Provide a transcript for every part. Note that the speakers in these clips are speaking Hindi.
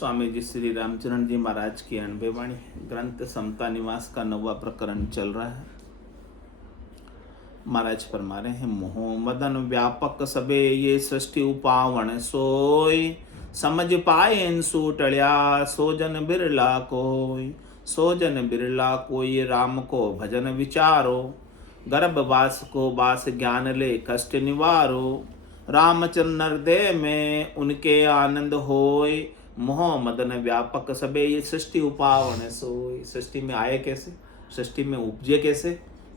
स्वामी जी श्री रामचरण जी महाराज की अनबे वाणी ग्रंथ समता निवास का 9वां प्रकरण चल रहा है। महाराज फरमा रहे हैं, मोह मदन व्यापक सबे ये सृष्टि उपावण सोय, समझ पाए इंसु टळ्या सोजन बिरला कोई, सोजन बिरला कोई राम को भजन विचारो, गर्भवास को बास ज्ञान ले कष्ट निवारो, रामचरण हृदय में उनके आनंद होय, मोह मदन व्यापक सबे ये सृष्टि उपावण सोय। सृष्टि में आए कैसे, सृष्टि में उपजे कैसे?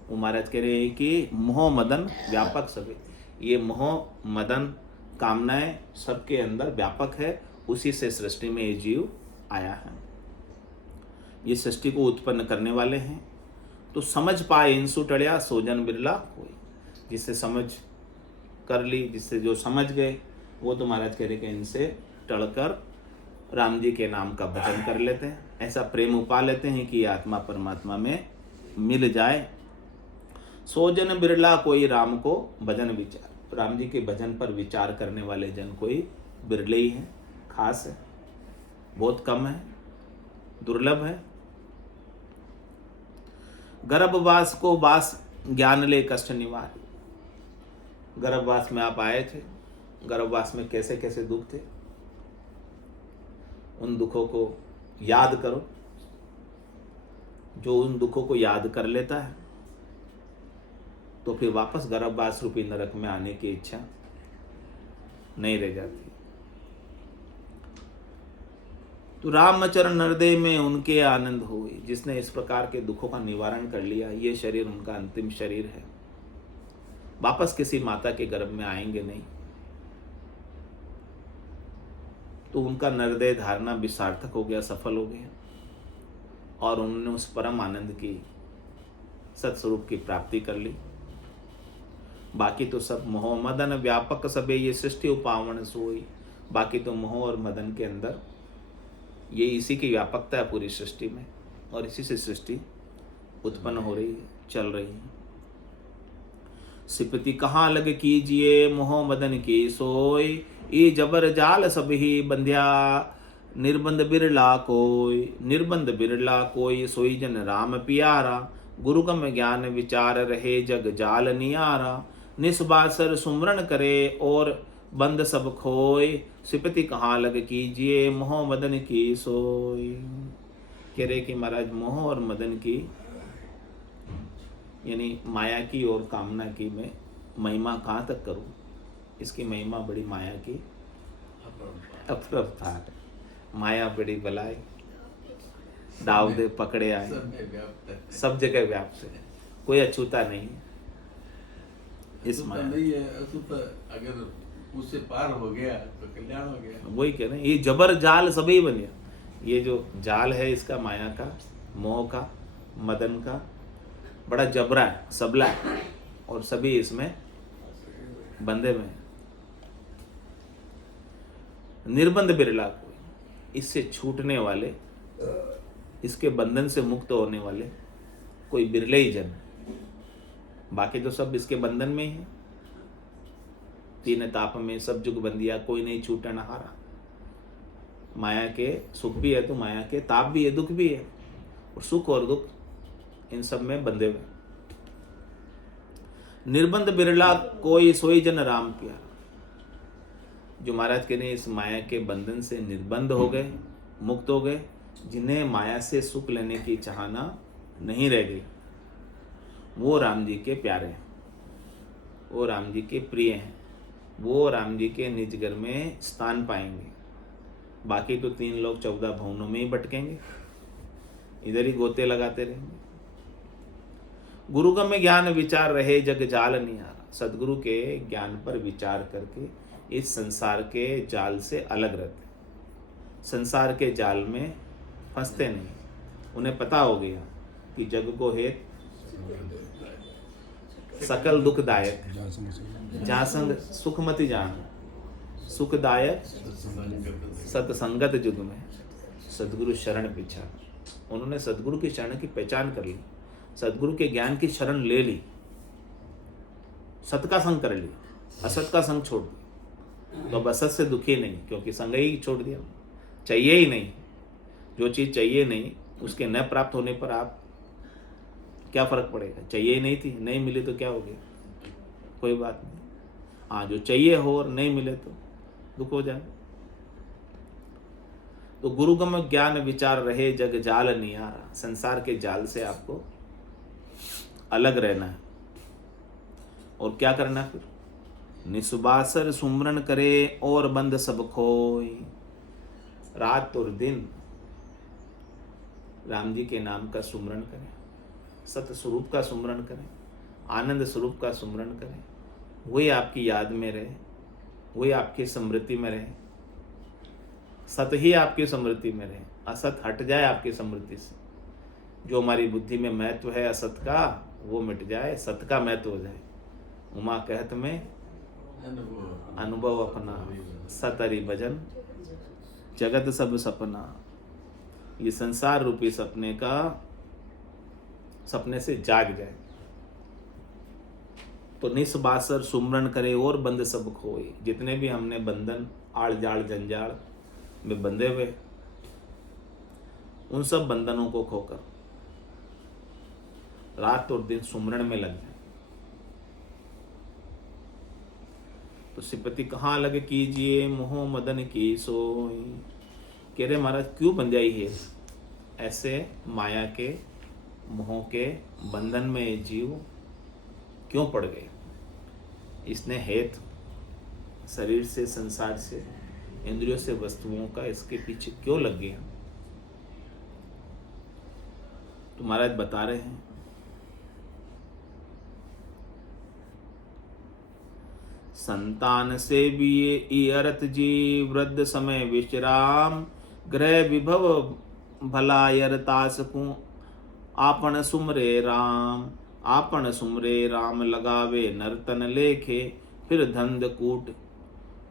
वो महाराज कह रहे हैं कि मोह मदन व्यापक सबे, ये मोह मदन कामनाएं सबके अंदर व्यापक है, उसी से सृष्टि में ये जीव आया है। ये सृष्टि को उत्पन्न करने वाले हैं। तो समझ पाए इंसु टळ्या सोजन बिरला कोई, जिससे समझ कर ली, जिससे जो समझ गए वो तो महाराज कह रहे कि इनसे टळकर राम जी के नाम का भजन कर लेते हैं, ऐसा प्रेम उपा लेते हैं कि आत्मा परमात्मा में मिल जाए। सोजन बिरला कोई राम को भजन विचार, राम जी के भजन पर विचार करने वाले जन कोई बिरले ही हैं, खास है, बहुत कम है, दुर्लभ है। गर्भवास को वास ज्ञान ले कष्ट निवार, गर्भवास में आप आए थे, गर्भवास में कैसे कैसे दुख थे, उन दुखों को याद करो। जो उन दुखों को याद कर लेता है तो फिर वापस गर्भवास रूपी नरक में आने की इच्छा नहीं रह जाती। तो रामचरण हृदय में उनके आनंद हुई, जिसने इस प्रकार के दुखों का निवारण कर लिया, ये शरीर उनका अंतिम शरीर है, वापस किसी माता के गर्भ में आएंगे नहीं। तो उनका हृदय धारणा भी सार्थक हो गया, सफल हो गया, और उन्होंने उस परम आनंद की सत्स्वरूप की प्राप्ति कर ली। बाकी तो सब मोह मदन व्यापक सबे ये सृष्टि उपावण सोई, बाकी तो मोह और मदन के अंदर ये इसी की व्यापकता है पूरी सृष्टि में, और इसी से सृष्टि उत्पन्न हो रही है, चल रही है। सिपति कहाँ लग कीजिए मोह मदन की सोई, ये जबर जाल सब ही बंध्या निर्बंध बिरला कोई, निर्बंध बिरला कोई सोई जन राम पियारा, गुरुगम ज्ञान विचार रहे जग जाल नियारा, निस्बासर सुमरण करे और बंद सब खोय, सिपति कहाँ लग कीजिए मोह मदन की सोई। कह रहे कि महाराज मोह और मदन की यानी माया की और कामना की मैं महिमा कहाँ तक करूं, इसकी महिमा बड़ी माया की अपरंपार है। माया बड़ी बलाई, दाव दे पकड़े आए, सब जगह व्याप्त है, कोई अछूता नहीं है इस माया। नहीं है अछूता, अगर उससे पार हो गया तो कल्याण हो गया। वही कह रहे हैं, ये जबर जाल सभी बन गया। ये जो जाल है इसका माया का, मोह का, मदन का, बड़ा जबरा है, सबला है, और सभी इसमें बंधे में है। निर्बंध बिरला कोई, इससे छूटने वाले, इसके बंधन से मुक्त होने वाले कोई बिरले ही जन, बाकी तो सब इसके बंधन में ही है। तीन ताप में सब जुग बंदिया, कोई नहीं छूटे न हारा। माया के सुख भी है तो माया के ताप भी है, दुख भी है, और सुख और दुख इन सब में बंधे हुए। निर्बंध बिरला कोई सोई जन राम प्यारा, जो महाराज के ने इस माया के बंधन से निर्बंध हो गए, मुक्त हो गए, जिन्हें माया से सुख लेने की चाहना नहीं रह गई, वो राम जी के प्यारे हैं, वो राम जी के प्रिय हैं, वो राम जी के निज घर में स्थान पाएंगे। बाकी तो 3 लोग 14 भवनों में ही भटकेंगे, इधर ही गोते लगाते रहेंगे। गुरुगम में ज्ञान विचार रहे जग जाल निहारा, सदगुरु के ज्ञान पर विचार करके इस संसार के जाल से अलग रहते, संसार के जाल में फंसते नहीं। उन्हें पता हो गया कि जग को हेत सकल दुखदायक, जहाँ संग सुख मति जान, सुखदायक सतसंगत जुग में सदगुरु शरण पीछा। उन्होंने सदगुरु की शरण की पहचान कर ली, सदगुरु के ज्ञान की शरण ले ली, सत का संग कर लिया, असत का संग छोड़ दिया। तो अब असत से दुखी नहीं, क्योंकि संग ही छोड़ दिया, चाहिए ही नहीं, जो चीज़ चाहिए नहीं उसके न प्राप्त होने पर आप क्या फर्क पड़ेगा। चाहिए ही नहीं थी, नहीं मिली तो क्या हो गया, कोई बात नहीं। हाँ, जो चाहिए हो और नहीं मिले तो दुख हो जाए। तो गुरुगम ज्ञान विचार रहे जग जाल नियारा, संसार के जाल से आपको अलग रहना है। और क्या करना है फिर, निस्वासर सुमरन करे और बंद सब खोई। रात और दिन राम जी के नाम का सुमरन करें, सत्य स्वरूप का सुमरन करें, आनंद स्वरूप का सुमरन करें, वही आपकी याद में रहे, वही आपकी स्मृति में रहे। सत्य ही आपकी स्मृति में रहे, असत हट जाए आपकी स्मृति से। जो हमारी बुद्धि में महत्व है असत का वो मिट जाए, सत्य का महत्व हो जाए। उमा कहत में अनुभव अपना, सतरी भजन जगत सब सपना। ये संसार रूपी सपने से जाग जाए। तो निस्वासर सुमरन करे और बंद सब खोए। जितने भी हमने बंधन आड़ जाड़ जंजाड़ में बंधे हुए, उन सब बंधनों को खोकर रात और दिन सुमरन में लग जाए। तो श्रीपति कहाँ लग कीजिए मोह मदन की सोई। कह रहे महाराज क्यों बंजाई है ऐसे माया के मोह के बंधन में जीव क्यों पड़ गए। इसने हेत शरीर से, संसार से, इंद्रियों से, वस्तुओं का इसके पीछे क्यों लग गया। तो महाराज बता रहे हैं संतान से भी ये अरत जी वृद्ध समय विश्राम। ग्रह विभव भला यरतास को आपन सुमरे राम। आपन सुमरे राम लगावे नर्तन लेखे। फिर धंध कूट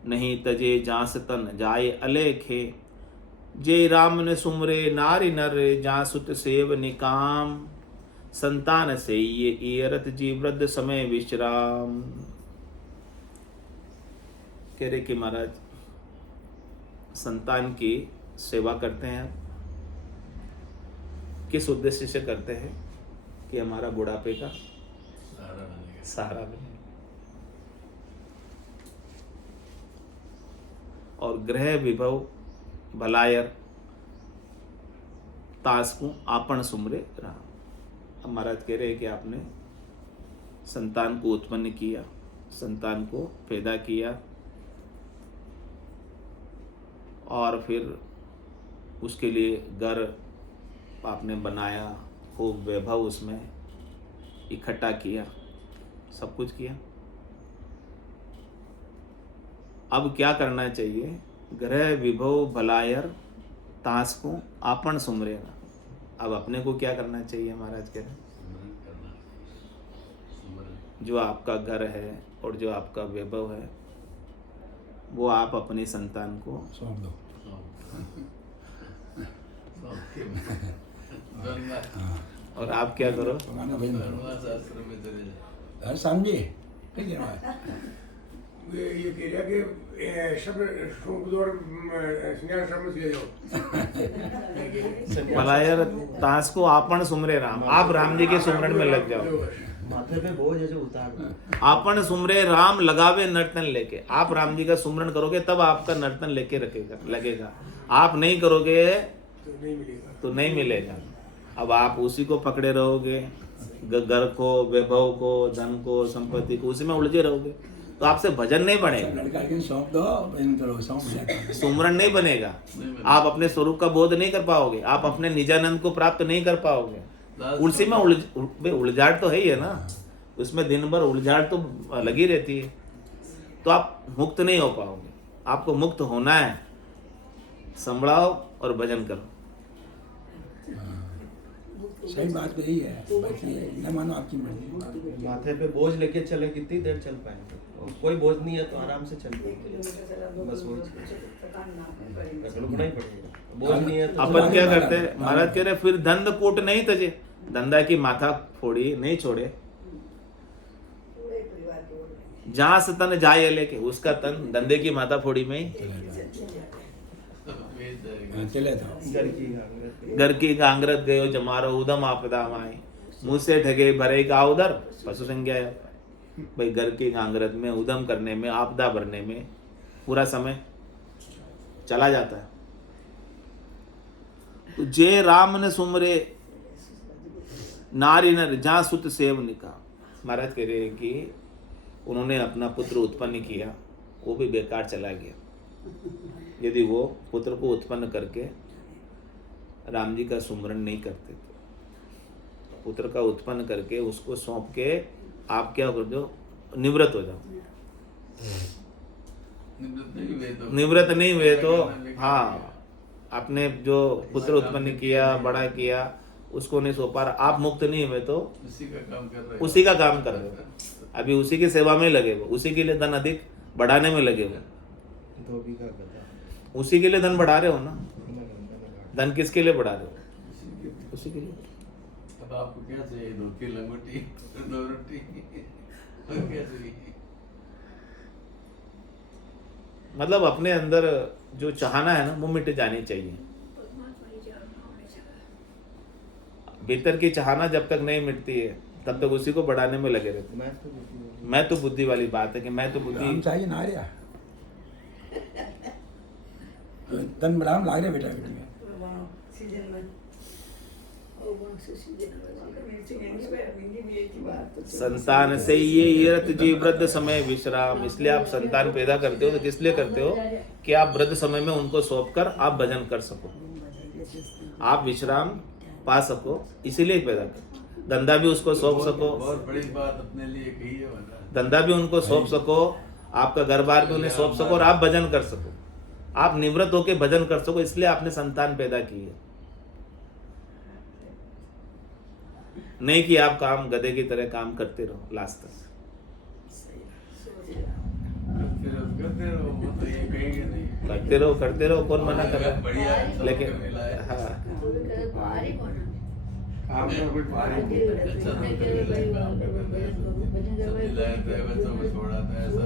नहीं तजे जास तन जाए अलेखे। जे राम ने सुमरे नारी नर जासुत सेव निकाम। संतान से ये अरत जी वृद्ध समय विश्राम। कह रहे कि महाराज संतान की सेवा करते हैं आप, किस उद्देश्य से करते हैं कि हमारा बुढ़ापे का सहारा बने। और ग्रह विभव भलायर तास को आपन सुमरे राम। अब महाराज कह रहे हैं कि आपने संतान को उत्पन्न किया, संतान को पैदा किया और फिर उसके लिए घर आपने बनाया, खूब वैभव उसमें इकट्ठा किया, सब कुछ किया। अब क्या करना चाहिए, ग्रह विभव भलायर तास को आपन सुमरेना। अब अपने को क्या करना चाहिए महाराज कह रहे, जो आपका घर है और जो आपका वैभव है वो आप अपनी संतान को सौंप दो। और आप क्या करो, समझे ये कह रहा कि सब शौक और स्नेह समझ ले जाओ। भलायर तास को आपन सुमरे राम। आप राम जी के सुमरन में लग जाओ। माथे पे बोझ ऐसे उतार। आपन सुमरे राम लगावे नर्तन लेके। आप राम जी का सुमरन करोगे तब आपका नर्तन लेके लगेगा। आप नहीं करोगे तो नहीं मिलेगा। अब आप उसी को पकड़े रहोगे, घर को, वैभव को, धन को, संपत्ति को, उसी में उलझे रहोगे तो आपसे भजन नहीं बनेगा, लड़का के सौंप दो, भजन करो, सौंप जाता। सुमरन नहीं बनेगा। आप अपने स्वरूप का बोध नहीं कर पाओगे, आप अपने निजानंद को प्राप्त नहीं कर पाओगे। उसी में उलझाट तो है ही है ना, उसमें दिन भर उलझाट तो लगी रहती है, तो आप मुक्त नहीं हो पाओगे। आपको मुक्त होना है, संभळाओ और भजन करो। सही बात तो यही है, बाकी न मानो आपकी मर्जी। माथे पे बोझ लेके चले कितनी देर चल पाएंगे, और कोई बोझ नहीं है तो आराम से चल पाएंगे। बस वो रुकना ही पड़ेगा, बोझ नहीं है तो अपन क्या करते हैं महाराज कह रहे फिर धंध कूट नहीं तजे। धंधा की माथा फोड़ी नहीं छोड़े, जहां से तन जाए लेके उसका तन धंधे की माथा फोड़ी में ही। वेद है। हाँ, चले था घर की गांगरत घर की गांगरत गयो जमारो उदम आपदा माए, मुंह से ठगे भरे का उदर पशु संज्ञा है। भाई घर की गांगरत में उदम करने में आपदा भरने में पूरा समय चला जाता है। तो जे राम ने सुमरे नारी नर जहाँ सुत सेवनिका। महाराज कह रहे हैं कि उन्होंने अपना पुत्र उत्पन्न किया, वो भी बेकार चला गया यदि वो पुत्र को उत्पन्न करके राम जी का सुमरण नहीं करते थे। पुत्र का उत्पन्न करके उसको सौंप के आप क्या कर दो, निवृत्त हो जाओ। निवृत्त नहीं हुए तो हाँ, आपने जो पुत्र उत्पन्न किया बड़ा किया उसको नहीं सौंपा, आप मुक्त नहीं हुए तो उसी का काम कर रहे हो। उसी का काम कर रहे हो। अभी उसी की सेवा में लगे हो, उसी के लिए धन अधिक बढ़ाने में लगे हो, धोबी का गधा उसी के लिए धन बढ़ा रहे हो ना। धन किसके लिए बढ़ा रहे हो? उसी के लिए। अब आपको क्या चाहिए? धोती लंगोटी दो रोटी और क्या चाहिए? मतलब अपने अंदर जो चाहना है ना वो मिट जानी चाहिए। भीतर की चाहना जब तक नहीं मिटती है तब तक उसी को बढ़ाने में लगे रहते। मैं तो बुद्धि वाली बात है कि मैं तो राम बुद्धि चाहिए ना रहा तन बढ़ाम लाग रहे बेटा बेटी में संतान से ये ईरत जी वृद्ध समय विश्राम। इसलिए आप संतान पैदा करते हो तो किस लिए करते हो कि आप वृद्ध समय में उनको सौंप कर आप भजन कर सको, आप विश्राम पा सको, इसीलिए पैदा कर। धंधा भी उसको सौंप सको, बहुत बड़ी बात अपने लिए कही है वरना। धंधा भी उनको सौंप सको, आपका घर बार भी उन्हें सौंप सको और आप भजन कर सको, आप निवृत्त होकर भजन कर सको। इसलिए आपने संतान पैदा की है, नहीं कि आप काम गधे की तरह काम करते रहो लास्ट तक। करते रहो वो तो ये कहेंगे नहीं। करते रहो, कौन मना कर रहा है? बढ़िया है, सबके लेकिन मिला है। हाँ, काम का कोई भारी नहीं। अच्छा तो मिला है, काम कर देते हैं, सब मिलाए थे, बच्चों को छोड़ा था, ऐसा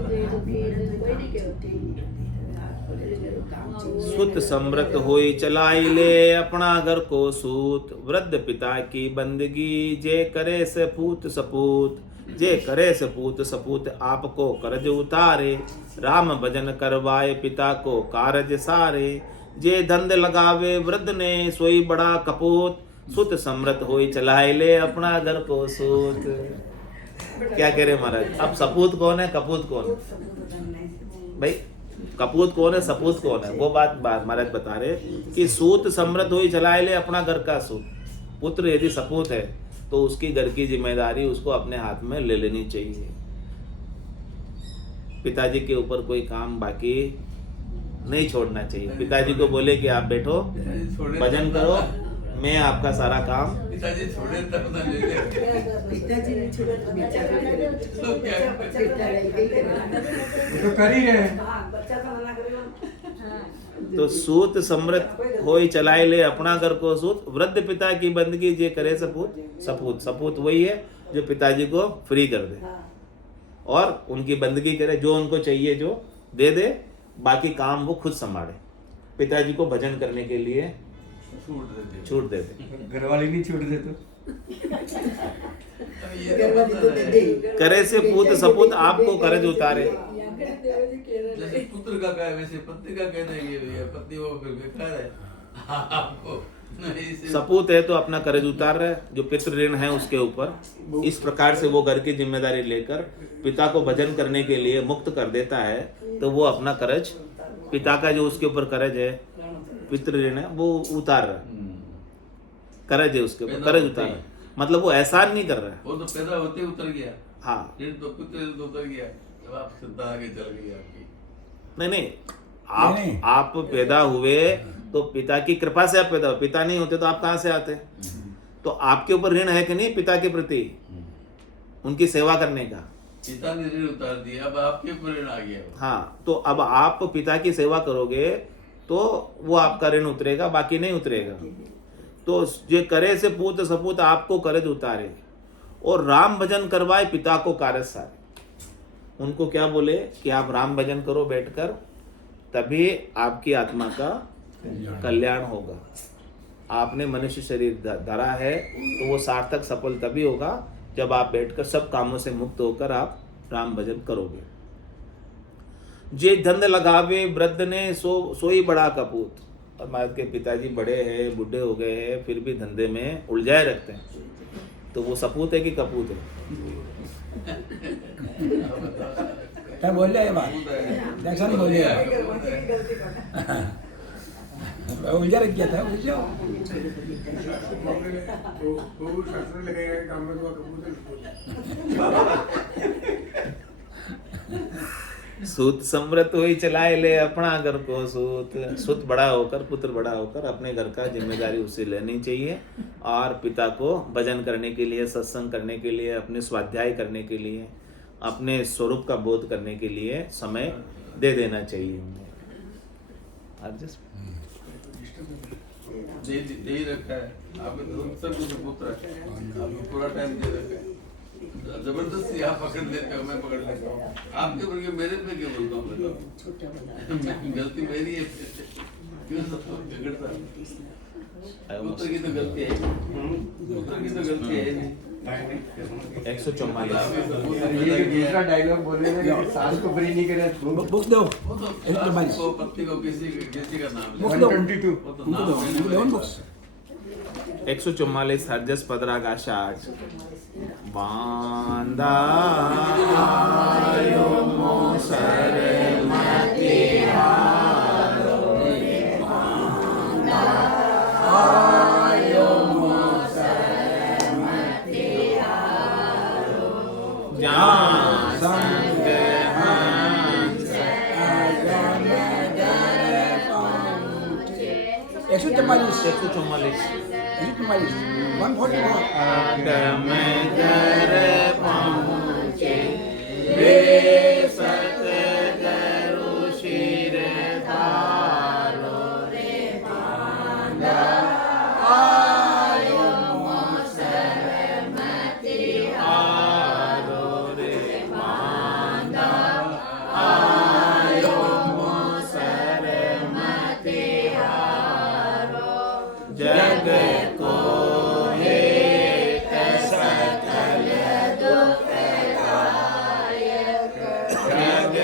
सुत समृत होई चलाई ले अपना घर को सूत। वृद्ध पिता की बंदगी जे करे से पूत सपूत। जे करे से पूत सपूत आपको कर्ज उतारे। राम भजन करवाए पिता को कारज सारे। जे धंध लगावे वृद्ध ने सोई बड़ा कपूत। सुत समृत होई चलाए ले अपना घर को सूत। क्या कह रहे महाराज? अब सपूत कौन है, कपूत कौन है? भाई कपूत कौन है, सपूत कौन है? वो बात महाराज बता रहे कि सूत समृत होई चलाए ले अपना घर का सूत। पुत्र यदि सपूत है तो उसकी घर की जिम्मेदारी उसको अपने हाथ में ले लेनी चाहिए। पिताजी के ऊपर कोई काम बाकी नहीं छोड़ना चाहिए। पिताजी को बोले कि आप बैठो भजन करो, मैं आपका सारा काम। पिताजी छोड़े तब ना ले ले। वो तो कर ही रहे हैं। तो सूत समृत होई चलाए ले अपना घर को सूत। वृद्ध पिता की बंदगी जे करे सपूत। सपूत सपूत वही है जो पिताजी को फ्री कर दे और उनकी बंदगी करे, जो उनको चाहिए जो दे दे, बाकी काम वो खुद संभाले। पिताजी को भजन करने के लिए छूट दे दे। घर वाले नहीं छूट दे तो करे से पूत सपूत आपको कर्ज उतारे। जैसे पुत्र का कहे वैसे पत्नी का कह देंगे भैया, पत्नी वो फिर बेकार है आपको नहीं से। सपूत है तो अपना कर्ज उतार रहा है, जो पितृ ऋण है उसके ऊपर। इस प्रकार से वो घर की जिम्मेदारी लेकर पिता को भजन करने के लिए मुक्त कर देता है, तो वो अपना कर्ज, पिता का जो उसके ऊपर कर्ज है, पितृ ऋण है, वो उतार रहा है। कर्ज है उसके ऊपर, कर्ज उतार रहा है, मतलब वो एहसान नहीं कर रहा है। वो तो पैदा होते ही उतर गया। हाँ, ऋण तो पुत्र ऋण तो उतर गया, जब आप श्रद्धा आगे चल गई आपकी। नहीं, आप पैदा हुए तो पिता की कृपा से आप पैदा हुए। पिता नहीं होते तो आप कहाँ से आते? तो आपके ऊपर ऋण है कि नहीं पिता के प्रति, उनकी सेवा करने का? पिता ने ऋण उतार दिया, अब आपके ऊपर ऋण आ गया। हाँ, तो अब आप पिता की सेवा करोगे तो वो आपका ऋण उतरेगा, बाकी नहीं उतरेगा। तो जे करे से पूत सपूत आपको कर्ज उतारे और राम भजन करवाए पिता को कारज सारे। उनको क्या बोले कि आप राम भजन करो बैठकर, तभी आपकी आत्मा का कल्याण होगा। आपने मनुष्य शरीर धरा है तो वो सार्थक सफल तभी होगा जब आप बैठकर सब कामों से मुक्त होकर आप राम भजन करोगे। जे धंध लगावे वृद्ध ने सोई बड़ा कपूत। और हमारे के पिताजी बड़े हैं, बूढ़े हो गए हैं, फिर भी धंधे में उलझाए रखते हैं, तो वो सपूत है कि कपूत है? क्या बोल रहे हैं बात? ऐसा नहीं बोल रहे हैं। उलझा रख किया था, उलझो। तो शास्त्र लगेगा काम में तो कबूतर सूत समृत हुई चलाए ले अपना घर को सूत। सूत बड़ा होकर, पुत्र बड़ा होकर अपने घर का जिम्मेदारी उसे लेनी चाहिए और पिता को भजन करने के लिए, सत्संग करने के लिए, अपने स्वाध्याय करने के लिए, अपने स्वरूप का बोध करने के लिए समय दे देना चाहिए। दे ही रखा है आपने, तो सब कुछ पुत्र आपको पूरा टाइम दे रखा है। जबरदस्ती आप पकड़ लेते हो, मैं पकड़ लेता हूँ आपके बल्कि मेरे पे क्यों बोलता हूँ? गलती मेरी है, क्यों बिगड़ता? पुत्र की तो गलती है, पुत्र की तो गलती है नहीं। 144 दूसरा डायलॉग बोल रहे थे कि सास को फ्री नहीं करे। बुक दो, को पत्नी को किसी का नाम बुक ले। दो, 122 उनको दो, उनको दो बुक्स। 144 हरजस 15 का 60। बांधा आयो मोसर मति हारो रे, बांधा आयो मोसर मति हारो, जहाँ संग हंस अगम दर पहुँचे। 144 144 144 आगम घर पहुँचे, वे सतगुरु शिर धारो रे, बांधा आयो मोसर मति हारो रे, बांधा आयो मोसर मति हारो, जग को सकल दुख दायक, जग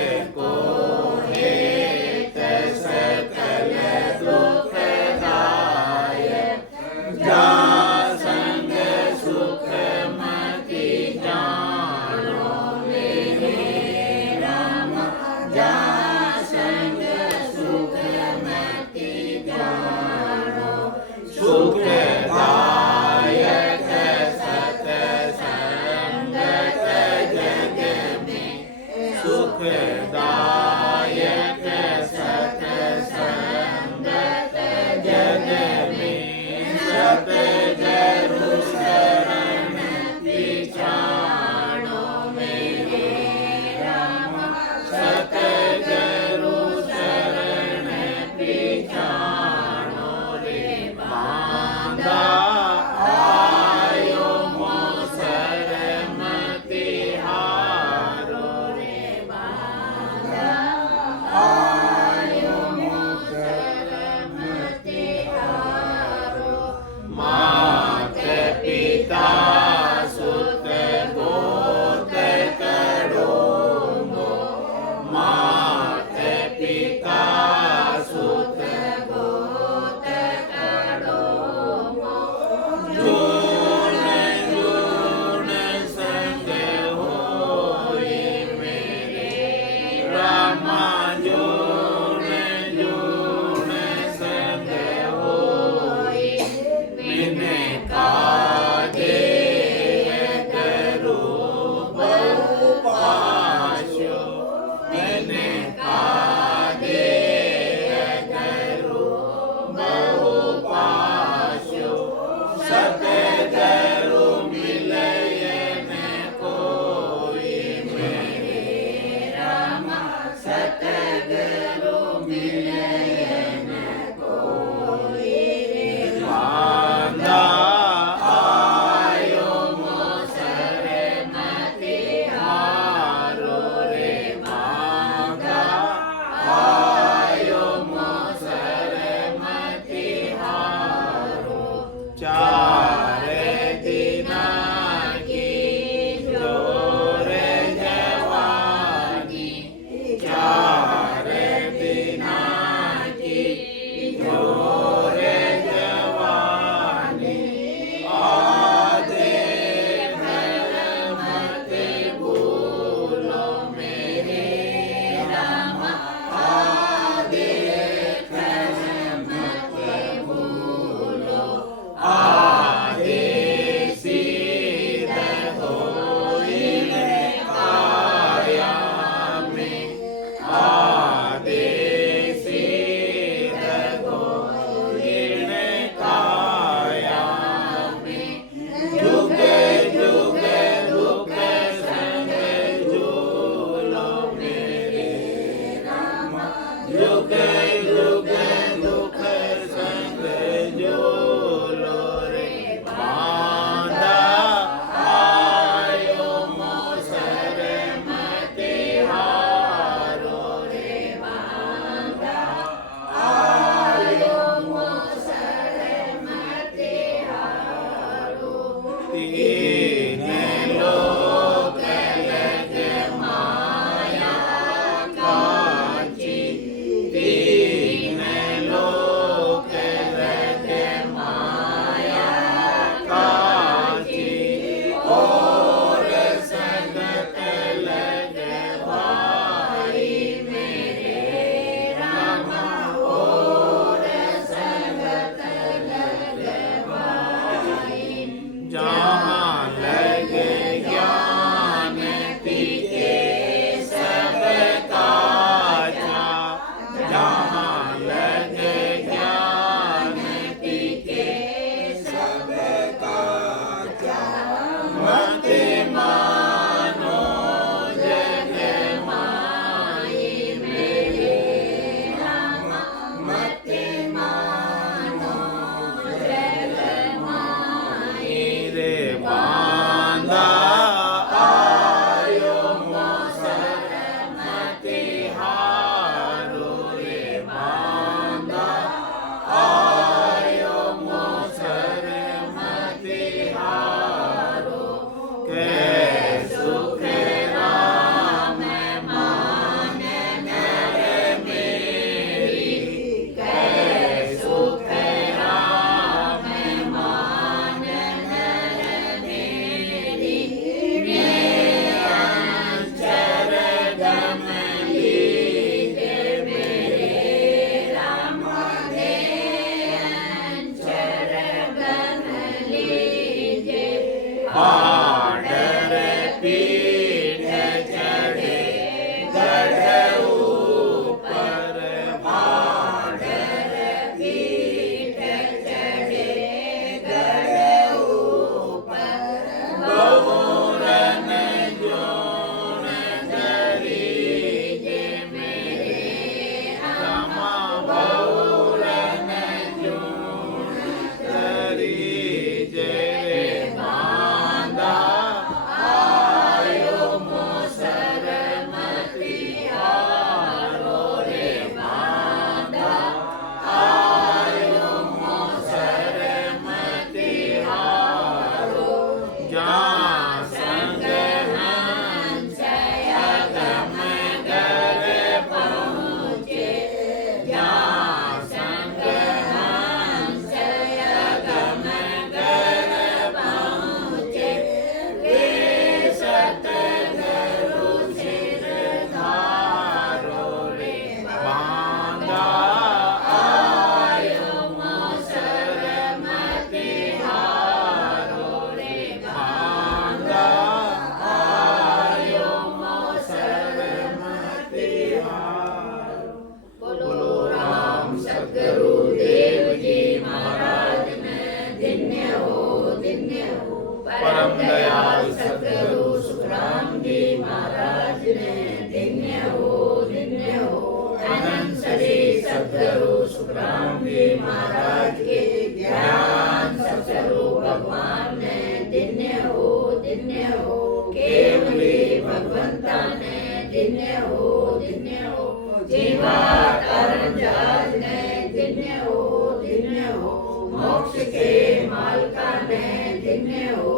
धन्य हो धन्य हो मोक्ष के मार्ग ने धन्य हो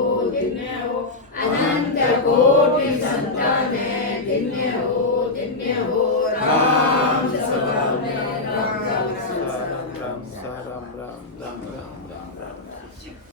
अनंत कोटि संताने धन्य हो राम राम राम राम राम राम राम राम राम राम राम